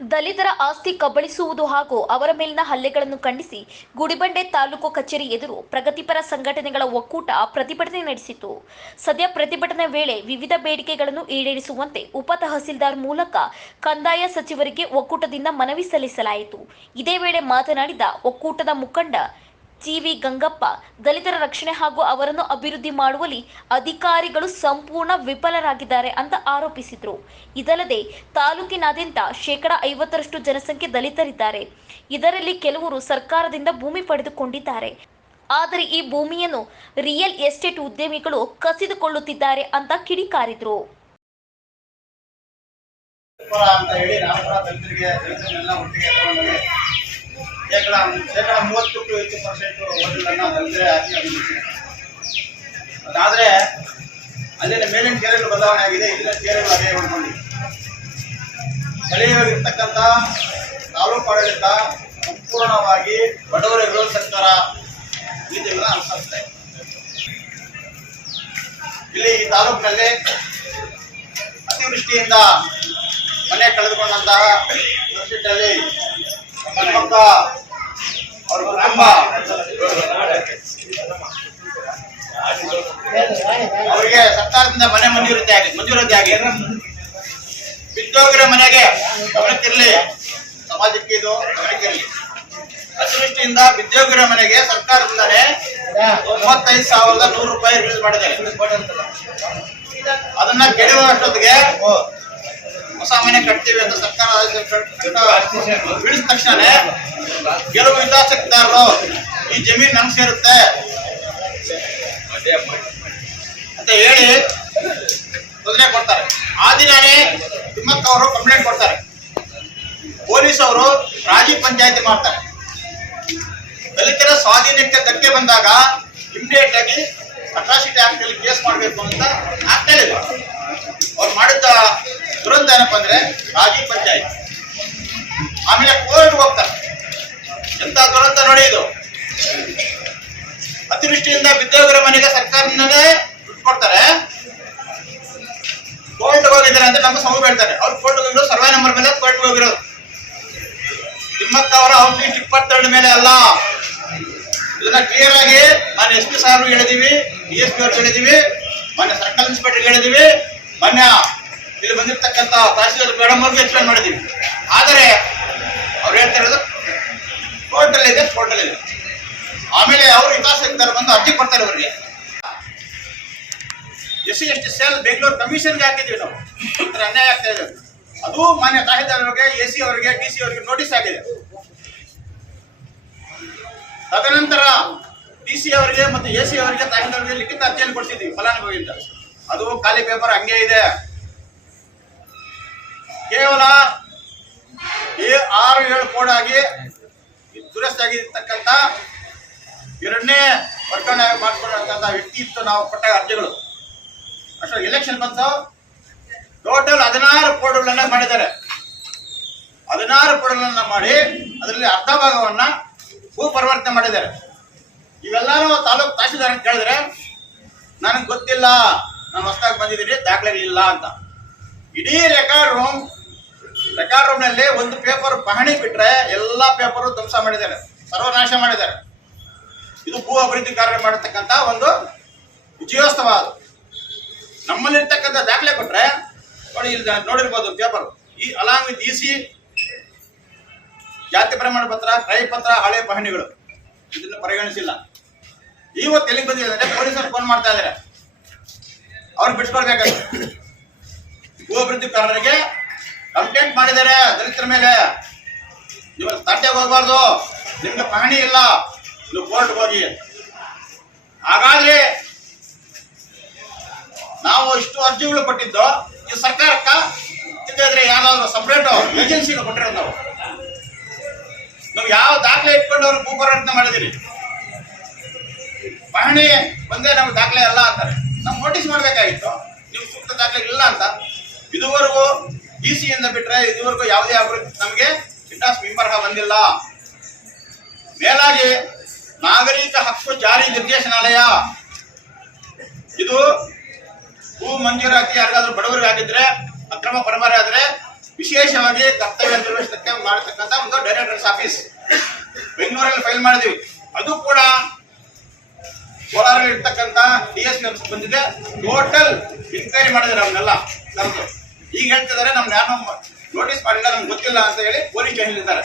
ದಲಿತರ ಆಸ್ತಿ ಕಬಳಿಸುವುದು ಹಾಗೂ ಅವರ ಮೇಲಿನ ಹಲ್ಲೆಗಳನ್ನು ಖಂಡಿಸಿ ಗುಡಿಬಂಡೆ ತಾಲೂಕು ಕಚೇರಿ ಎದುರು ಪ್ರಗತಿಪರ ಸಂಘಟನೆಗಳ ಒಕ್ಕೂಟ ಪ್ರತಿಭಟನೆ ನಡೆಸಿತು. ಸದ್ಯ ಪ್ರತಿಭಟನೆ ವೇಳೆ ವಿವಿಧ ಬೇಡಿಕೆಗಳನ್ನು ಈಡೇರಿಸುವಂತೆ ಉಪ ತಹಸೀಲ್ದಾರ್ ಮೂಲಕ ಕಂದಾಯ ಸಚಿವರಿಗೆ ಒಕ್ಕೂಟದಿಂದ ಮನವಿ ಸಲ್ಲಿಸಲಾಯಿತು. ಇದೇ ವೇಳೆ ಮಾತನಾಡಿದ ಒಕ್ಕೂಟದ ಮುಖಂಡ ಜಿವಿ ಗಂಗಪ್ಪ, ದಲಿತರ ರಕ್ಷಣೆ ಹಾಗೂ ಅವರನ್ನು ಅಭಿವೃದ್ಧಿ ಮಾಡುವಲ್ಲಿ ಅಧಿಕಾರಿಗಳು ಸಂಪೂರ್ಣ ವಿಫಲರಾಗಿದ್ದಾರೆ ಅಂತ ಆರೋಪಿಸಿದರು. ಇದಲ್ಲದೆ ತಾಲೂಕಿನಾದ್ಯಂತ ಶೇಕಡ ಐವತ್ತರಷ್ಟು ಜನಸಂಖ್ಯೆ ದಲಿತರಿದ್ದಾರೆ. ಇದರಲ್ಲಿ ಕೆಲವರು ಸರ್ಕಾರದಿಂದ ಭೂಮಿ ಪಡೆದುಕೊಂಡಿದ್ದಾರೆ. ಆದರೆ ಈ ಭೂಮಿಯನ್ನು ರಿಯಲ್ ಎಸ್ಟೇಟ್ ಉದ್ಯಮಿಗಳು ಕಸಿದುಕೊಳ್ಳುತ್ತಿದ್ದಾರೆ ಅಂತ ಕಿಡಿಕಾರಿದ್ರು. ಅಂತ ಹೇಳಿ ನಾವು ಕೂಡ ದಲಿತರಿಗೆ ದಲಿತರನ್ನೆಲ್ಲ ಒಟ್ಟಿಗೆ ತಗೊಂಡು ಶೇಕಡ ಶೇಕಡ ಮೂವತ್ತು ಟು ಹೆಚ್ಚು ಪರ್ಸೆಂಟು ಓದುಗಳನ್ನ ಬಂದರೆ ಅಭಿವೃದ್ಧಿ ಅದಾದ್ರೆ ಅಲ್ಲಿನ ಮೇಲಿನ ಕೆರೆಗಳು ಬದಲಾವಣೆ ಆಗಿದೆ, ಇಲ್ಲಿನ ಕೆರೆಗಳು ಅದೇ ಉಳ್ಕೊಂಡಿದೆ ಸ್ಥಳೀಯವಾಗಿರ್ತಕ್ಕಂಥ ತಾಲೂಕು ಆಡಳಿತ ಸಂಪೂರ್ಣವಾಗಿ ಬಡವರ ವಿರೋಧ ಸರ್ಕಾರ ನೀತಿಗಳನ್ನ ಅನುಸರಿಸ್ತಾ ಇಲ್ಲಿ ಈ ತಾಲೂಕಿನಲ್ಲಿ ಅತಿವೃಷ್ಟಿಯಿಂದ ಮನೆ ಕಳೆದುಕೊಂಡಂತಹ ಪರಿಸ್ಥಿತಿಯಲ್ಲಿ ಅವರಿಗೆ ಸರ್ಕಾರದಿಂದ ಮನೆ ಮಂಜೂರತೆ ಆಗಲಿ ಮಂಜೂರತೆ ಆಗಲಿ ಬಿದ್ದೋಗಿರೋ ಮನೆಗೆ ಗಮನಕ್ಕಿರಲಿ. ಸಮಾಜಕ್ಕೆ ಇದು ಗಮನಕ್ಕಿರಲಿ. ಅತಿವೃಷ್ಟಿಯಿಂದ ಬಿದ್ದೋಗಿರೋ ಮನೆಗೆ ಸರ್ಕಾರದಿಂದಾನೇ ತೊಂಬತ್ತೈದು ಸಾವಿರದ ನೂರು ರೂಪಾಯಿ ರಿಲೀಸ್ ಮಾಡಿದೆ ಅದನ್ನ ಕೆಡುವ ಅಷ್ಟೊತ್ತಿಗೆ ಹೊಸ ಮನೆ ಕಟ್ತೀವಿ ಅಂತ ಸರ್ಕಾರ ಬೀಳಿದ ತಕ್ಷಣ ಕೆಲವು ಹಿತಾಸಕ್ತಿದಾರರು ಈ ಜಮೀನು ನಮ್ಗೆ ಸೇರುತ್ತೆ ಅಂತ ಹೇಳಿ ತೊಂದರೆ ಕೊಡ್ತಾರೆ. ಆ ದಿನಾನೇ ತಿಮ್ಮಕ್ಕ ಅವರು ಕಂಪ್ಲೇಂಟ್ ಕೊಡ್ತಾರೆ. ಪೊಲೀಸ್ ಅವರು ರಾಜಿ ಪಂಚಾಯತಿ ಮಾಡ್ತಾರೆ. ದಲಿತರ ಸ್ವಾಧೀನಕ್ಕೆ ಧಕ್ಕೆ ಬಂದಾಗ ಇಮಿಡಿಯೇಟ್ ಆಗಿ ಅಟ್ರಾಸಿಟಿ ಆಕ್ಟ್ ಅಲ್ಲಿ ಕೇಸ್ ಮಾಡಬೇಕು ಅಂತ ಆಗ್ತಾ ಇದೆ ಅವ್ರು ಮಾಡಿದ್ದ ದುರಂತ ಏನಪ್ಪ ಅಂದ್ರೆ ರಾಜಿ ಪಂಚಾಯತ್. ಆಮೇಲೆ ಕೋರ್ಟ್ ಹೋಗ್ತಾರೆ. ಎಂತ ದುರಂತ ನೋಡಿ ಇದು? ಅತಿವೃಷ್ಟಿಯಿಂದ ಬಿದ್ದೋಗಿರೋ ಮನೆಗೆ ಸರ್ಕಾರದಿಂದಲೇ ದುಡ್ಡು ಕೊಡ್ತಾರೆ. ಕೋರ್ಟ್ ಹೋಗಿದ್ದಾರೆ ಅಂತ ನಮ್ಮ ಸಮೂಹ ಹೇಳ್ತಾರೆ. ಅವ್ರು ಕೋರ್ಟ್ ಹೋಗಿರೋ ಸರ್ವೆ ನಂಬರ್ ಮೇಲೆ ಕೋರ್ಟ್ ಹೋಗಿರೋದು. ತಿಮ್ಮಕ್ಕ ಅವರ ಲೀಸ್ಟ್ ಇಪ್ಪತ್ತೆರಡು ಮೇಲೆ ಅಲ್ಲ. ಇದನ್ನ ಕ್ಲಿಯರ್ ಆಗಿ ನಾನು ಎಸ್ ಪಿ ಸಾರ್ ಹೇಳಿದೀವಿ ಡಿ ಎಸ್ ಪಿ ಅವ್ರಿಗೆ ಹೇಳಿದೀವಿ ಮೊನ್ನೆ ಸರ್ಕಲ್ ಇನ್ಸ್ಪೆಕ್ಟರ್ ಹೇಳಿದೀವಿ ಮೊನ್ನೆ ಇಲ್ಲಿ ಬಂದಿರತಕ್ಕಂತ ತಹಸೀಲ್ದಾರ್ ಮೇಡಮ್ ಅವ್ರಿಗೆ ಎಕ್ಸ್ಪ್ಲೈನ್ ಮಾಡಿದೀವಿ. ಆದರೆ ಅವ್ರು ಹೇಳ್ತಾ ಇರೋದು ಟೋಟಲ್ ಇದೆ ಟೋಟಲ್ ಇದೆ. ಆಮೇಲೆ ಅವರು ಹಿತಾಸಕ್ತಿದಾರ ಬಂದು ಅರ್ಜಿ ಕೊಡ್ತಾರೆ ಅವರಿಗೆ. S C, S T cell Bengaluru ಕಮಿಷನ್ಗೆ ಹಾಕಿದ್ವಿ ನಾವು. ಅನ್ಯಾಯ ಆಗ್ತಾ ಇದೆ. ಅದು ಮಾನ್ಯ ತಹಸೀಲ್ದಾರ್ ಅವರಿಗೆ ಎ ಸಿ ಅವರಿಗೆ ಡಿ ಸಿ ಅವರಿಗೆ ನೋಟಿಸ್ ಆಗಿದೆ. ತದನಂತರ ಡಿ ಸಿ ಅವರಿಗೆ ಮತ್ತು ಎ ಸಿ ಅವರಿಗೆ ತಹಸೀಲ್ದಾರ್ಗೆ ಲಿಖಿತ ಅರ್ಜಿಯನ್ನು ಕೊಡ್ತಿದ್ವಿ ಫಲಾನುಭವಿಯಿಂದ. ಅದು ಖಾಲಿ ಪೇಪರ್ ಹಂಗೆ ಇದೆ. ಕೇವಲ ಆರು ಏಳು ಕೋಡ್ ಆಗಿ ದುರಸ್ತಾಗಿರ್ತಕ್ಕಂಥ ಎರಡನೇ ವರ್ಗಾವಣೆ ಮಾಡಿಕೊಂಡಂತ ವ್ಯಕ್ತಿ ಇತ್ತು ನಾವು ಕೊಟ್ಟ ಅರ್ಜಿಗಳು. ಅಷ್ಟು ಎಲೆಕ್ಷನ್ ಬಂತು. ಟೋಟಲ್ ಹದಿನಾರು ಕೋಡ್ಗಳನ್ನ ಮಾಡಿದ್ದಾರೆ. ಹದಿನಾರು ಕೋಡ್ಗಳನ್ನ ಮಾಡಿ, ಅದರಲ್ಲಿ ಅರ್ಧ ಭಾಗವನ್ನ ಪರಿವರ್ತನೆ ಮಾಡಿದ್ದಾರೆ. ಇವೆಲ್ಲಾನು ತಾಲೂಕು ತಹಸೀಲ್ದಾರ್ ಅಂತ ಕೇಳಿದ್ರೆ, ನನಗೆ ಗೊತ್ತಿಲ್ಲ, ನಾನು ಹೊಸದಾಗಿ ಬಂದಿದ್ದೀನಿ ದಾಖಲೆ ಇಲ್ಲ ಅಂತ. ಇಡೀ ರೆಕಾರ್ಡ್ ರೂಮ್ ರೆಕಾರ್ಡ್ ರೂಮ್ನಲ್ಲಿ ಒಂದು ಪೇಪರ್ ಪಹಣಿ ಬಿಟ್ರೆ ಎಲ್ಲಾ ಪೇಪರ್ ಧ್ವಂಸ ಮಾಡಿದ್ದಾರೆ, ಸರ್ವನಾಶ ಮಾಡಿದ್ದಾರೆ. ಇದು ಭೂ ಅಭಿವೃದ್ಧಿ ಕಾರ್ಯ ಮಾಡತಕ್ಕಂತ ಒಂದು ವಿಜಯೋತ್ಸವ ಅದು. ನಮ್ಮಲ್ಲಿರ್ತಕ್ಕಂಥ ದಾಖಲೆ ಕೊಟ್ಟರೆ ನೋಡಿ ಇಲ್ಲಿ ನೋಡಿರ್ಬೋದು ಪೇಪರ್ ಈ ಅಲಾಂಗ್ ವಿತ್ ಇ ಸಿ ಜಾತಿ ಪ್ರಮಾಣ ಪತ್ರ, ಕ್ರಯ ಪತ್ರ, ಹಳೆ ಪಹಣಿಗಳು. ಇದನ್ನ ಪರಿಗಣಿಸಿಲ್ಲ. ಇವತ್ತು ಎಲ್ಲಿಗೆ ಬಂದಿದೆ ಅಂದ್ರೆ ಪೊಲೀಸರು ಫೋನ್ ಮಾಡ್ತಾ ಇದ್ದಾರೆ ಅವ್ರು ಬಿಡಿಸ್ಕೊಳ್ಬೇಕಾದ್ರೆ ಭೂ ಅಭಿವೃದ್ಧಿಕಾರರಿಗೆ ಕಂಪ್ಲೇಂಟ್ ಮಾಡಿದ್ದಾರೆ ದಲಿತರ ಮೇಲೆ. ನೀವು ತಟ್ಟೆ ಹೋಗ್ಬಾರ್ದು. ನಿಮ್ಗೆ ಪಹಣಿ ಇಲ್ಲ. ನೀವು ಕೋರ್ಟ್ ಹೋಗಿ. ಹಾಗಾದ್ರೆ ನಾವು ಇಷ್ಟು ಅರ್ಜಿಗಳು ಕೊಟ್ಟಿದ್ದು, ಈ ಸರ್ಕಾರಕ್ಕೆ ಯಾರಾದ್ರೂ ಸಪ್ರೇಟ್ ಏಜೆನ್ಸಿಗೆ ಕೊಟ್ಟಿರೋದು ನಾವು. ನಾವು ಯಾವ ದಾಖಲೆ ಇಟ್ಕೊಂಡು ಅವ್ರು ಭೂ ಪರಿವರ್ತನೆ ಮಾಡಿದಿರಿ? ಪಹಣಿ ಒಂದೇ ನಮ್ಗೆ ದಾಖಲೆ ಅಲ್ಲ ಅಂತಾರೆ. ನಾವು ನೋಟಿಸ್ ಮಾಡ್ಬೇಕಾಗಿತ್ತು. ನೀವು ಸೂಕ್ತ ದಾಖಲೆ ಇಲ್ಲ ಅಂತ. ಇದುವರೆಗೂ ಡಿ ಸಿ ಇಂದ ಬಿಟ್ರೆ ಇದುವರೆಗೂ ಯಾವುದೇ ಅಭಿವೃದ್ಧಿ ನಮಗೆ ಚಿಟಾಸ್ ವಿಮರ್ಹ ಬಂದಿಲ್ಲ. ಮೇಲಾಗಿ ನಾಗರಿಕ ಹಕ್ಕು ಜಾರಿ ನಿರ್ದೇಶನಾಲಯ. ಇದು ಭೂ ಮಂಜೂರಾತಿ ಯಾರಿಗಾದ್ರೂ ಬಡವರಿಗೆ ಆಗಿದ್ರೆ ಅಕ್ರಮ ಪರಮಾರಿ ಆದ್ರೆ ವಿಶೇಷವಾಗಿ ಕರ್ತವ್ಯ ನಿರ್ವಹಿಸಿದ ಮಾಡತಕ್ಕಂತ ಒಂದು ಡೈರೆಕ್ಟರ್ಸ್ ಆಫೀಸ್ ಬೆಂಗಳೂರಲ್ಲಿ ಫೈಲ್ ಮಾಡಿದ್ವಿ. ಅದು ಕೂಡ ಕೋಲಾರಲ್ಲಿ ಇರ್ತಕ್ಕಂತ ಡಿ ಎಸ್ ಪಿ ಬಂದಿದೆ. ಟೋಟಲ್ ಎನ್ಕ್ವೈರಿ ಮಾಡಿದ್ರೆ ಅವನ್ನೆಲ್ಲ ನಮ್ದು ಈಗ ಹೇಳ್ತಿದ್ದಾರೆ ನಮ್ಗೆ ಯಾರು ನೋಟಿಸ್ ಮಾಡಿಲ್ಲ, ನಮ್ಗೆ ಗೊತ್ತಿಲ್ಲ ಅಂತ ಹೇಳಿ ಪೊಲೀಸ್ ಸ್ಟೇಷನ್ ಇದ್ದಾರೆ